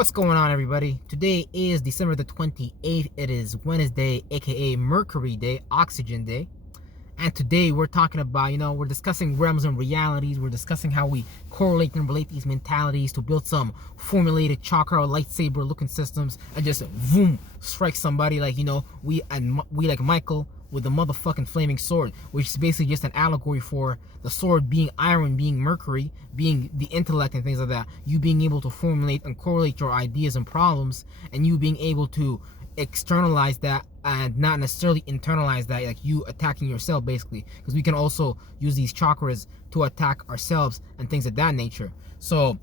What's going on, everybody? Today is December the 28th. It is Wednesday, aka Mercury Day, Oxygen Day. And today we're talking about, we're discussing realms and realities. We're discussing how we correlate and relate these mentalities to build some formulated chakra or lightsaber looking systems and just boom, strike somebody like, we like Michael with the motherfucking flaming sword, which is basically just an allegory for the sword being iron, being Mercury, being the intellect and things like that. You being able to formulate and correlate your ideas and problems, and you being able to externalize that and not necessarily internalize that, like you attacking yourself basically, because we can also use these chakras to attack ourselves and things of that nature. So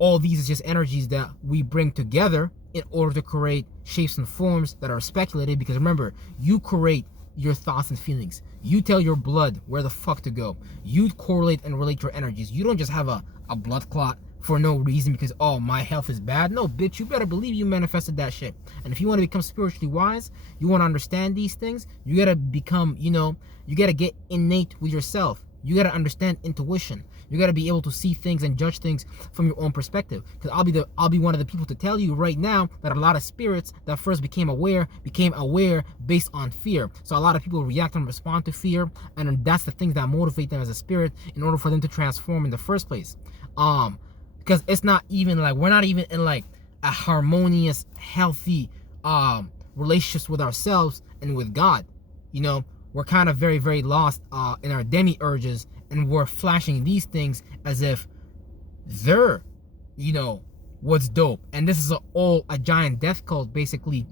all these is just energies that we bring together in order to create shapes and forms that are speculated, because remember, you create your thoughts and feelings. You tell your blood where the fuck to go. You correlate and relate your energies. You don't just have a blood clot for no reason because, oh, my health is bad. No, bitch, you better believe you manifested that shit. And if you want to become spiritually wise, you want to understand these things, you got to become, you got to get innate with yourself. You got to understand intuition. You got to be able to see things and judge things from your own perspective. Because I'll be one of the people to tell you right now that a lot of spirits that first became aware based on fear. So a lot of people react and respond to fear, and that's the things that motivate them as a spirit in order for them to transform in the first place. Because it's not even like, we're not even in like a harmonious, healthy relationships with ourselves and with God. We're kind of very, very lost in our demi-urges, and we're flashing these things as if they're, what's dope. And this is a giant death cult, basically,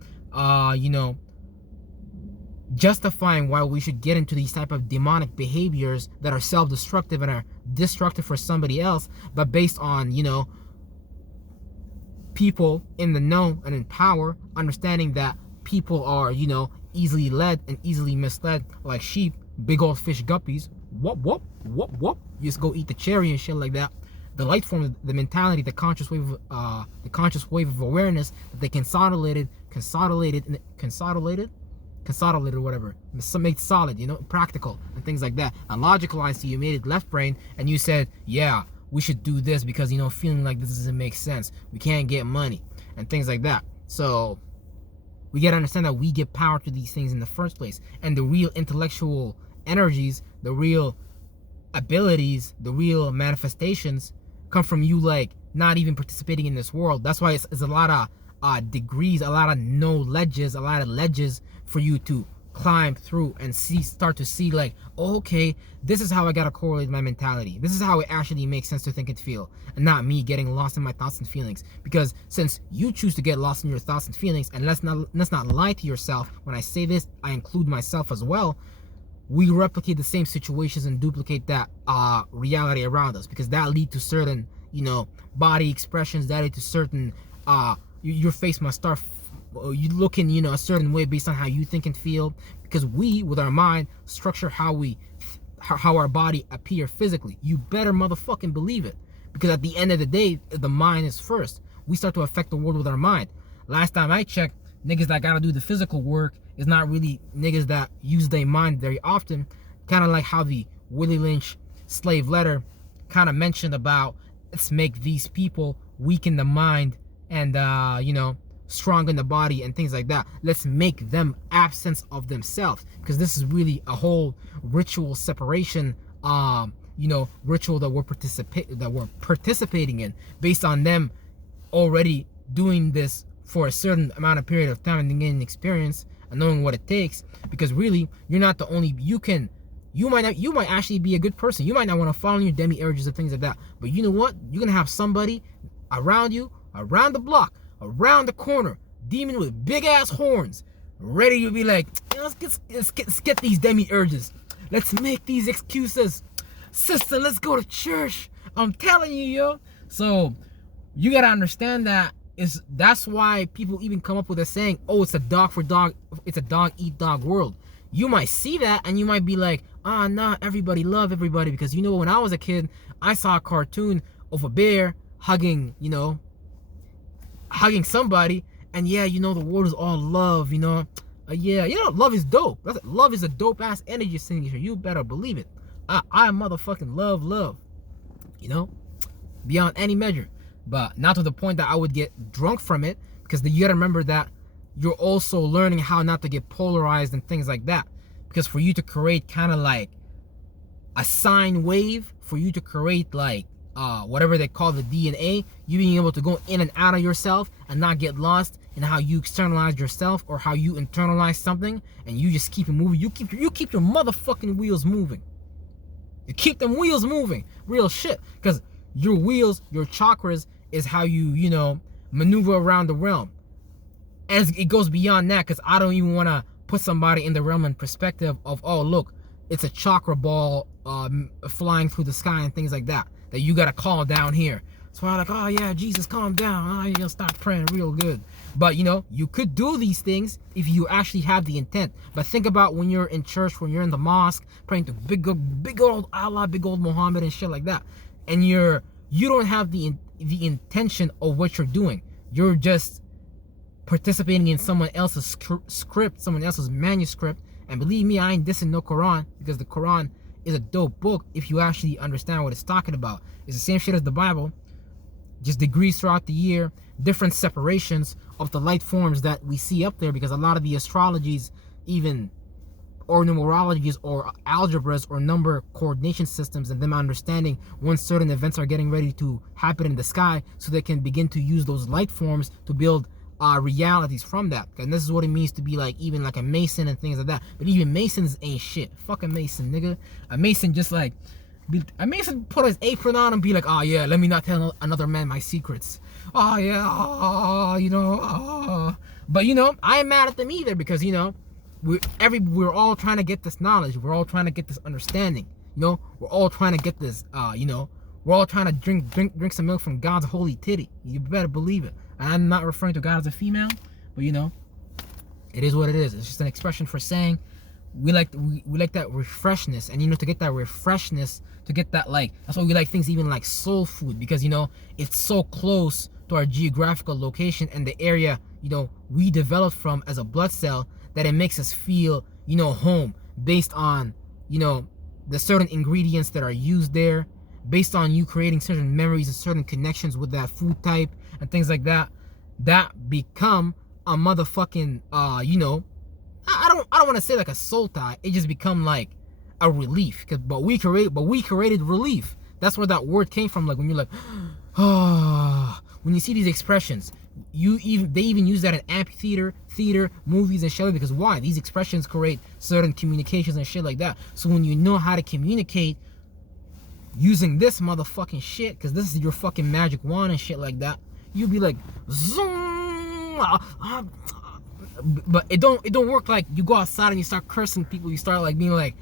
justifying why we should get into these type of demonic behaviors that are self-destructive and are destructive for somebody else, but based on, people in the know and in power, understanding that people are, easily led and easily misled like sheep, big old fish guppies. Whoop, whoop, whoop, whoop. You just go eat the cherry and shit like that. The light form, the mentality, the conscious wave of awareness that they consolidated, whatever. Made solid, practical and things like that. And logicalized, so you made it left brain and you said, yeah, we should do this because, feeling like this doesn't make sense. We can't get money and things like that. So we got to understand that we give power to these things in the first place. And the real intellectual energies, the real abilities, the real manifestations come from you, like, not even participating in this world. That's why it's a lot of degrees, a lot of a lot of ledges for you to climb through and start to see like, oh, okay, this is how I gotta correlate my mentality. This is how it actually makes sense to think and feel, and not me getting lost in my thoughts and feelings. Because since you choose to get lost in your thoughts and feelings, and let's not lie to yourself, when I say this, I include myself as well, we replicate the same situations and duplicate that reality around us, because that lead to certain, body expressions, that lead to certain, your face must start you looking, a certain way based on how you think and feel, because we, with our mind, structure how our body appear physically. You better motherfucking believe it, because at the end of the day, the mind is first. We start to affect the world with our mind. Last time I checked, niggas that gotta do the physical work is not really niggas that use their mind very often. Kind of like how the Willie Lynch slave letter kind of mentioned about, let's make these people weak in the mind and strong in the body and things like that. Let's make them absence of themselves, because this is really a whole ritual separation, ritual that we're participating in, based on them already doing this for a certain amount of period of time and getting experience and knowing what it takes. Because really, you're not the only. You might actually be a good person. You might not want to follow your demi-urges and things like that. But you know what? You're gonna have somebody around you, around the block, around the corner, demon with big ass horns, ready to be like, let's get these demi-urges. Let's make these excuses. Sister, let's go to church. I'm telling you, yo. So you gotta understand that's why people even come up with a saying, oh, it's a dog eat dog world. You might see that and you might be like, nah, everybody love everybody. Because when I was a kid, I saw a cartoon of a bear hugging somebody, and the world is all love, love is dope. Love is a dope ass energy signature. You better believe it. I motherfucking love, beyond any measure. but not to the point that I would get drunk from it, because you gotta remember that you're also learning how not to get polarized and things like that. Because for you to create kind of like a sine wave, for you to create like whatever they call the DNA, you being able to go in and out of yourself and not get lost in how you externalize yourself or how you internalize something, and you just keep it moving. You keep your motherfucking wheels moving. You keep them wheels moving. Real shit. Because your wheels, your chakras, is how you know, maneuver around the realm. And it goes beyond that, because I don't even want to put somebody in the realm and perspective of, oh, look, it's a chakra ball flying through the sky and things like that you got to call down here. So I'm like, oh yeah, Jesus, calm down. Oh, you gotta start praying real good. But you know, you could do these things if you actually have the intent. But think about when you're in church, when you're in the mosque, praying to big old Allah, big old Muhammad and shit like that. And you don't have the intention of what you're doing. You're just participating in someone else's script, someone else's manuscript. And believe me, I ain't dissing no Quran, because the Quran is a dope book if you actually understand what it's talking about. It's the same shit as the Bible, just degrees throughout the year, different separations of the light forms that we see up there, because a lot of the astrologies, even, or numerologies or algebras or number coordination systems, and them understanding when certain events are getting ready to happen in the sky, so they can begin to use those light forms to build realities from that. And this is what it means to be like, even like a Mason and things like that. But even Masons ain't shit. Fuck a Mason, nigga. A Mason just like, a Mason put his apron on and be like, oh yeah, let me not tell another man my secrets. Oh yeah, you know. But you know, I ain't mad at them either, because you know, we're all trying to get this knowledge. We're all trying to get this understanding. You know, we're all trying to get this. You know, we're all trying to drink some milk from God's holy titty. You better believe it. I'm not referring to God as a female, but you know, it is what it is. It's just an expression for saying we like that refreshness, and you know, to get that refreshness, to get that, like, that's why we like things even like soul food, because you know, it's so close to our geographical location and the area, you know, we developed from as a blood cell, that it makes us feel, you know, home, based on, you know, the certain ingredients that are used there, based on you creating certain memories and certain connections with that food type and things like that, that become a motherfucking you know, I don't want to say like a soul tie. It just become like a relief. But we created relief. That's where that word came from. Like when you're like, oh, when you see these expressions, they even use that in amphitheater, theater, movies and shit. Because why? These expressions create certain communications and shit like that. So when you know how to communicate using this motherfucking shit, because this is your fucking magic wand and shit like that, you'll be like, zoom. But it don't work like you go outside and you start cursing people. You start like being like,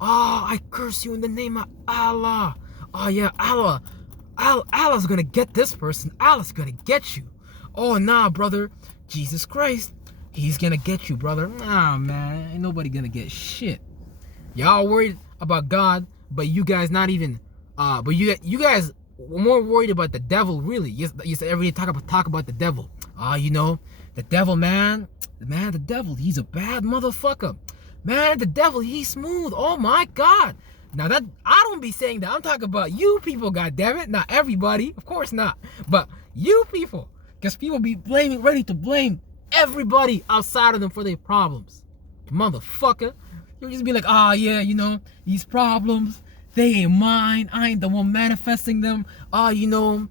oh, I curse you in the name of Allah. Oh yeah, Allah's gonna get this person. Allah's gonna get you. Oh nah, brother, Jesus Christ, he's gonna get you, brother. Nah, man, ain't nobody gonna get shit. Y'all worried about God, but you guys not even. But you guys were more worried about the devil. Really, you every day talk about the devil. You know, the devil, man, the devil, he's a bad motherfucker. Man, the devil, he's smooth. Oh my God. Now that I don't be saying that. I'm talking about you people, goddammit. Not everybody, of course not. But you people, because people be ready to blame everybody outside of them for their problems. Motherfucker, you'll just be like, oh yeah, you know, these problems, they ain't mine. I ain't the one manifesting them. You know,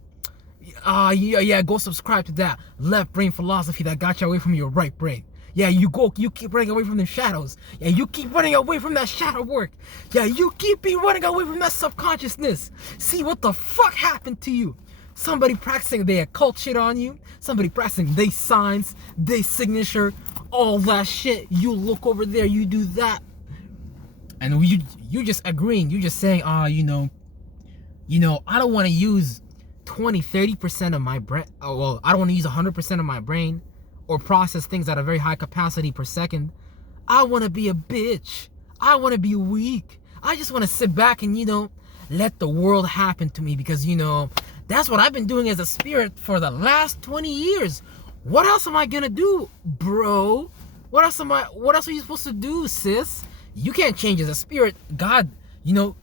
yeah, go subscribe to that left brain philosophy that got you away from your right brain. Yeah, you keep running away from the shadows. Yeah, you keep running away from that shadow work. Yeah, you keep running away from that subconsciousness. See what the fuck happened to you? Somebody practicing their occult shit on you. Somebody practicing their signs, their signature, all that shit. You look over there, you do that. And you just agreeing. You just saying, you know, I don't want to use 20-30% of my brain. Oh, well, I don't want to use 100% of my brain or process things at a very high capacity per second. I want to be a bitch. I want to be weak. I just want to sit back and, you know, let the world happen to me, because, you know, that's what I've been doing as a spirit for the last 20 years. What else am I gonna do, bro? What else are you supposed to do, sis? You can't change as a spirit. God, you know,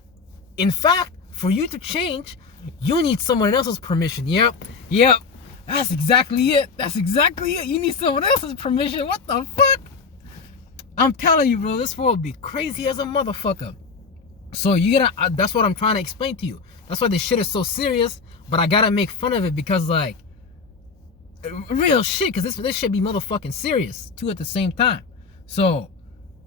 in fact, for you to change, You need someone else's permission. Yep. That's exactly it. You need someone else's permission. What the fuck? I'm telling you, bro, this world be crazy as a motherfucker. So you gotta, that's what I'm trying to explain to you. That's why this shit is so serious, but I gotta make fun of it because, like, real shit, because this shit be motherfucking serious too at the same time. So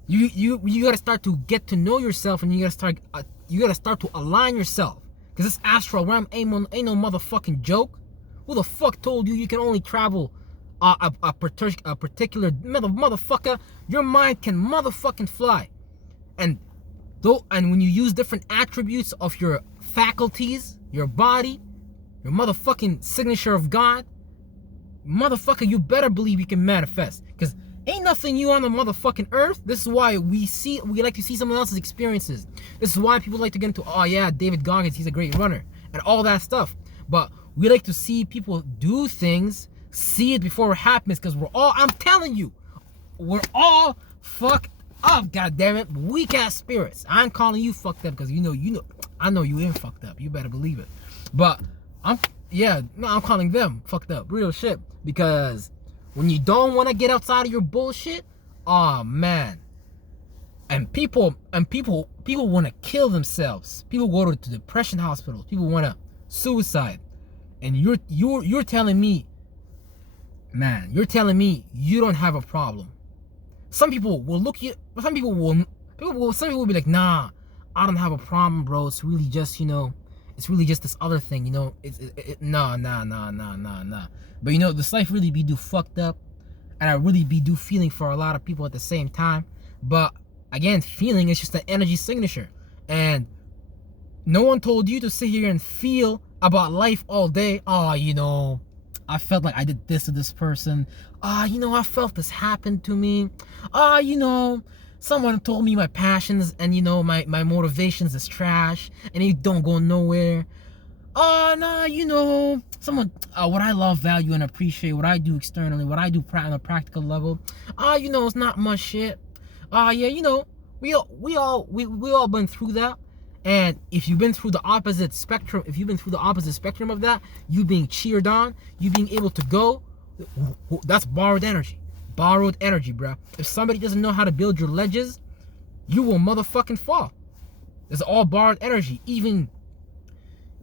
you gotta start to get to know yourself, and you gotta start to align yourself, because this astral realm ain't no motherfucking joke. Who the fuck told you can only travel a particular motherfucker? Your mind can motherfucking fly, and when you use different attributes of your faculties, your body, your motherfucking signature of God, motherfucker, you better believe you can manifest, because ain't nothing new on the motherfucking earth. This is why we like to see someone else's experiences. This is why people like to get into, oh yeah, David Goggins, he's a great runner, and all that stuff. But we like to see people do things, see it before it happens, because I'm telling you, we're all fucked up, goddammit. Weak ass spirits. I'm calling you fucked up because I know you ain't fucked up. You better believe it. But I'm calling them fucked up. Real shit. Because when you don't want to get outside of your bullshit, oh man. And people want to kill themselves. People go to depression hospitals. People want to suicide. And you're telling me, man, you don't have a problem. Some people will look you. Some people will be like, nah, I don't have a problem, bro. It's really just, it's really just this other thing, Nah. But this life really be do fucked up, and I really be do feeling for a lot of people at the same time. But again, feeling is just an energy signature, and no one told you to sit here and feel about life all day. Oh, I felt like I did this to this person. I felt this happen to me. Someone told me my passions and, my motivations is trash and it don't go nowhere. Someone, what I love, value, and appreciate, what I do externally, what I do on a practical level, it's not much shit. We all been through that. And if you've been through the opposite spectrum, of that, you being cheered on, you being able to go, that's borrowed energy, bro. If somebody doesn't know how to build your ledges, you will motherfucking fall. It's all borrowed energy. Even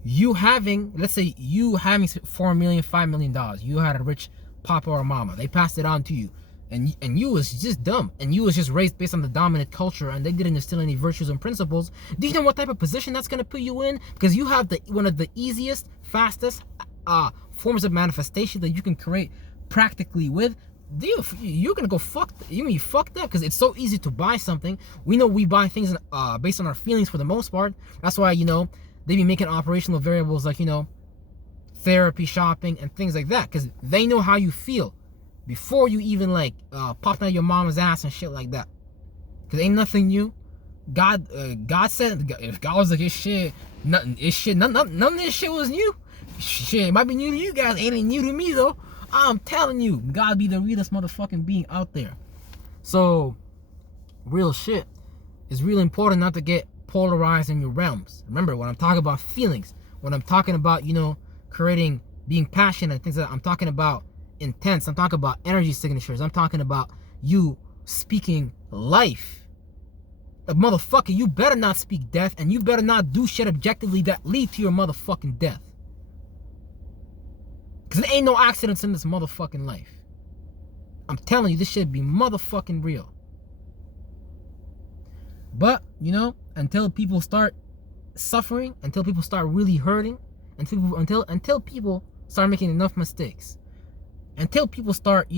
you having, let's say you having $4 million, $5 million, you had a rich papa or mama, they passed it on to you. And you was just dumb, and you was just raised based on the dominant culture, and they didn't instill any virtues and principles. Do you know what type of position that's gonna put you in? Because you have one of the easiest, fastest forms of manifestation that you can create practically with. You're gonna go fucked. You mean fucked up? Because it's so easy to buy something. We know we buy things based on our feelings for the most part. That's why they be making operational variables like therapy, shopping, and things like that, because they know how you feel before you even popped out your mama's ass and shit like that. Cause ain't nothing new. God said, if God was like, none of this shit was new. Shit, it might be new to you guys. It ain't new to me though. I'm telling you, God be the realest motherfucking being out there. So, real shit. It's really important not to get polarized in your realms. Remember, when I'm talking about feelings, when I'm talking about creating, being passionate and things like that, I'm talking about intense. I'm talking about energy signatures. I'm talking about you speaking life. Motherfucker, you better not speak death, and you better not do shit objectively that lead to your motherfucking death. Because there ain't no accidents in this motherfucking life. I'm telling you, this shit be motherfucking real. But, until people start suffering, until people start really hurting, until people start making enough mistakes, until people start,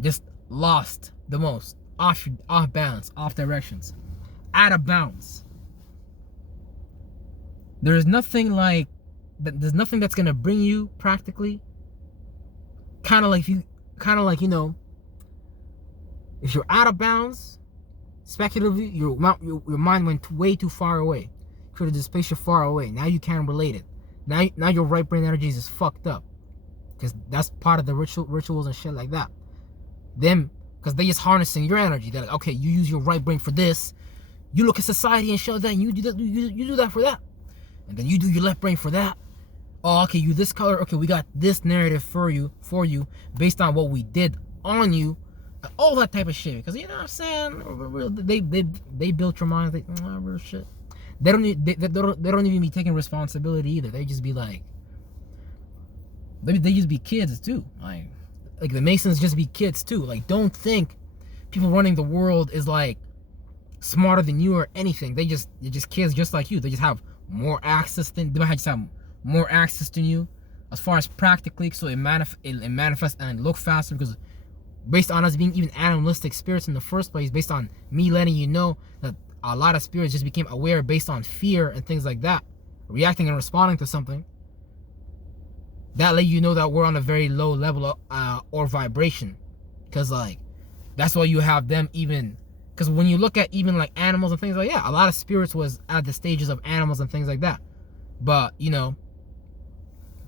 just lost the most, off balance, off directions, out of bounds. There's nothing that's gonna bring you practically. If you're out of bounds, speculatively, your mind went way too far away. Created this space, you're far away. Now you can't relate it. Now your right brain energies is fucked up, because that's part of the rituals and shit like that. Them, because they just harnessing your energy. They're like, okay, you use your right brain for this, You look at society and show that, and you do that. You do that for that, and then you do your left brain for that. Oh, okay, you this color. Okay, we got this narrative for you based on what we did on you, all that type of shit. Because you know what I'm saying, they built your mind. They real shit. They don't even be taking responsibility either. They just be like, they just be kids too. Like the Masons just be kids too. Like, don't think people running the world is like smarter than you or anything. They're just kids just like you. They just have more access than they might just have more access to you as far as practically, so it manifests and look faster, because based on us being even animalistic spirits in the first place, based on me letting you know that a lot of spirits just became aware based on fear and things like that, reacting and responding to something that let you know that we're on a very low level or vibration. Because like that's why you have them, even because when you look at even like animals and things like, yeah, a lot of spirits was at the stages of animals and things like that. But you know,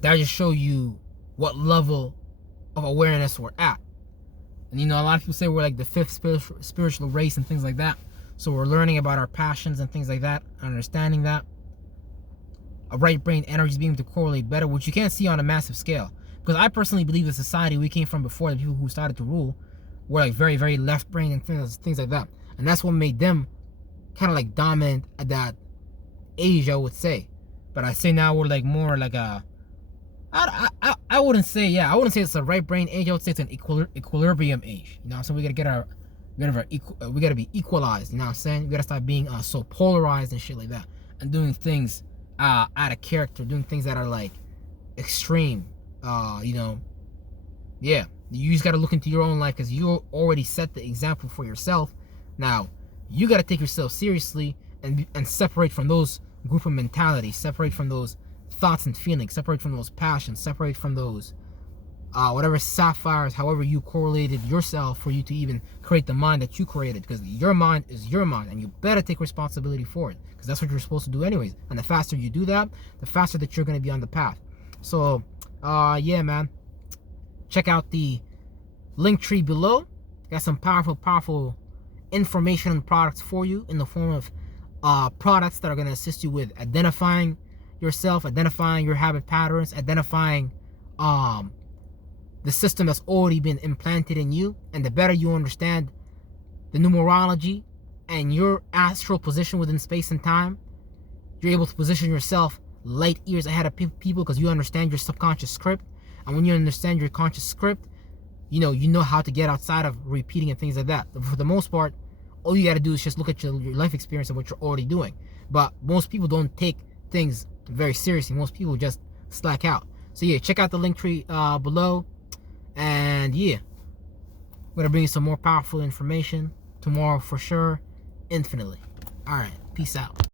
that just show you what level of awareness we're at. And you know, a lot of people say we're like the fifth spiritual race and things like that. So we're learning about our passions and things like that, understanding that a right brain energy is being able to correlate better, which you can't see on a massive scale. Because I personally believe the society we came from before, the people who started to rule, were like very, very left brain and things like that. And that's what made them kind of like dominant at that age, I would say. But I say now we're like more like a, I wouldn't say, yeah, I wouldn't say it's a right brain age. I would say it's an equilibrium age. You know, so we gotta get our, we gotta be equalized. You know what I'm saying? We gotta stop being so polarized and shit like that, and doing things out of character, doing things that are like extreme. You know, yeah. You just gotta look into your own life, because you already set the example for yourself. Now you gotta take yourself seriously and separate from those group of mentalities, separate from those thoughts and feelings, separate from those passions, separate from those whatever sapphires, however you correlated yourself for you to even create the mind that you created. Because your mind is your mind, and you better take responsibility for it, because that's what you're supposed to do anyways. And the faster you do that, the faster that you're going to be on the path. So yeah, man, check out the link tree below. Got some powerful information and products for you in the form of products that are going to assist you with identifying yourself, identifying your habit patterns, identifying the system that's already been implanted in you. And the better you understand the numerology and your astral position within space and time, you're able to position yourself light years ahead of people, because you understand your subconscious script. And when you understand your conscious script, you know how to get outside of repeating and things like that. For the most part, all you got to do is just look at your life experience and what you're already doing. But most people don't take things very seriously. Most people just slack out. So yeah, check out the link tree below. And yeah, I'm gonna bring you some more powerful information tomorrow for sure, infinitely. All right, peace out.